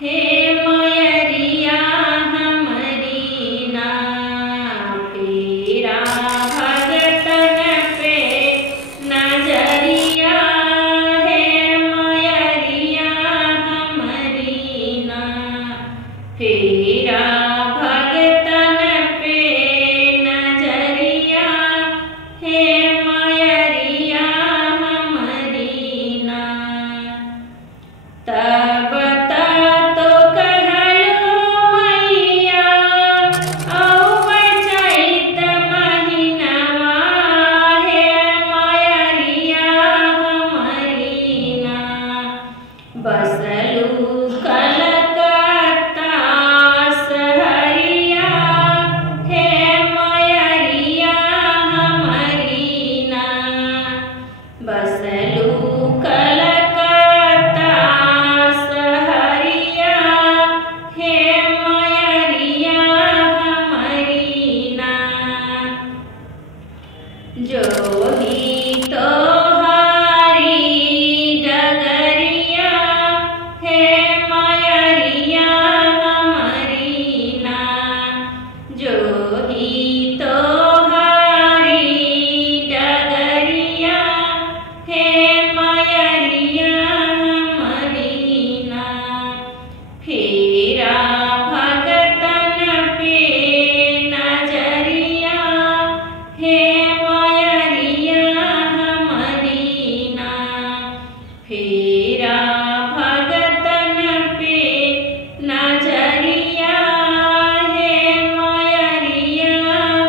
हे मयरिया हमरी ना फेरा भगतन पे नजरिया। हे मयरिया हमरी ना फेरा भगतन पे नजरिया। हे मयरिया हमरी ना तब तो कहलो मैया औ चैत महीनवा। हे मयरिया हमरी ना बसलू कलकत्ता सहरिया। हे मयरिया हमरी ना बसलू कलकत्ता सहरिया। हे मयरिया हमरी ना जोही तोहारी डगरिया। हे मयरिया हमरी ना जोही तोहारी डगरिया। हे मयरिया हमरी ना फेरा भगतन पे नजरिया। हे मयरिया हमरी ना फेरा भगतन पे नजरिया। हे मयरिया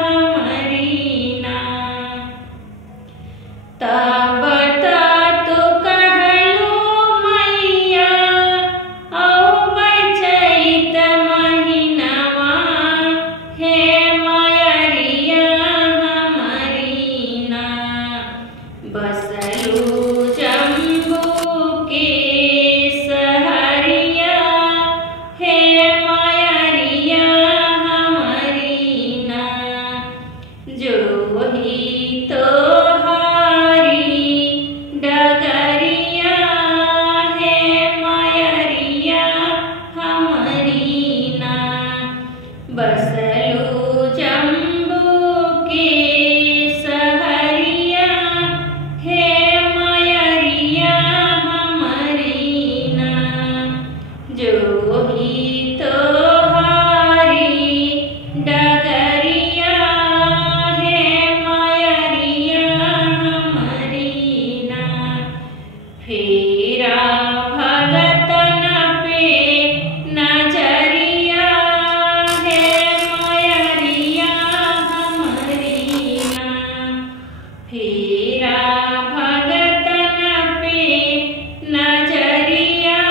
हमरी ना तब तो कहलो मैया औ चैत महीनवा। हे मयरिया हमरी ना बसलू जम्बू के सहरिया। हे मयरिया हमरी ना जोही तोहारी डगरिया। हे मयरिया हमरी ना बसलू जम्बू के सहरिया। हे मयरिया हमरी ना जोही तोहारी डगरिया। हे मयरिया हमरी ना फेरा भगतन पे नजरिया। हे मयरिया हमरी ना फेरा भगतन पे नजरिया।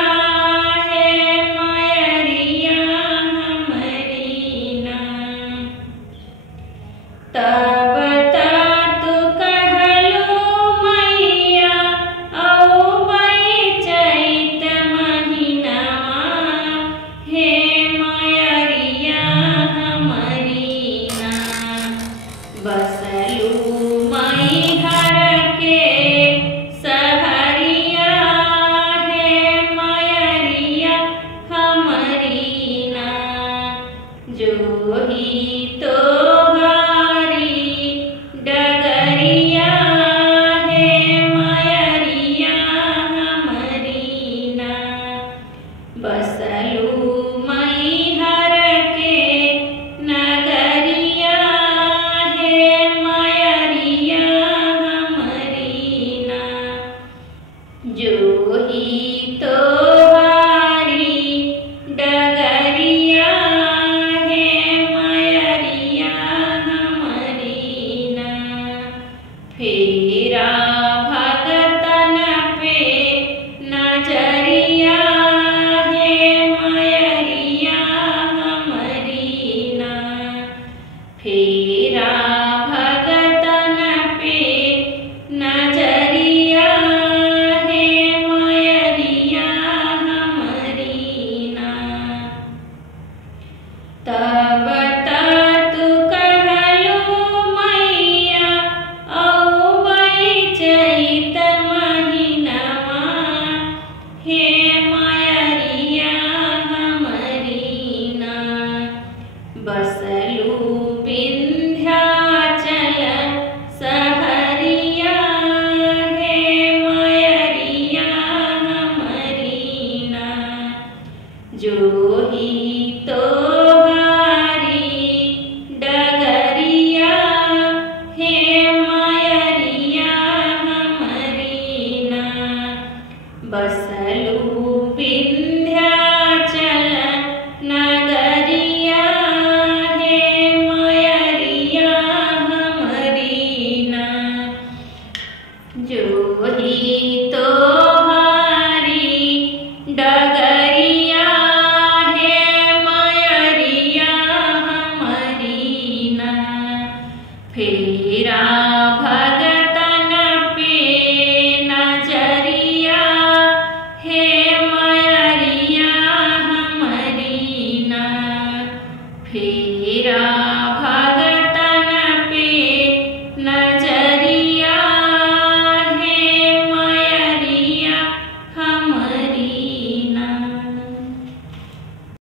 हे मयरिया हमरी ना तब तो कहलो मैया औ चैत महीनवा। हे मयरिया हमरी ना बसलू मैहर के सहरिया। हे मयरिया हमरी ना जोही तोहारी डगरिया। हे मयरिया हमरी ना बसलू मैहर के नगरिया। हे मयरिया हमरी ना जोही तोहारी डगरिया। हे मयरिया हमरी ना फेरा भगतन पे नजरिया। हे जो ही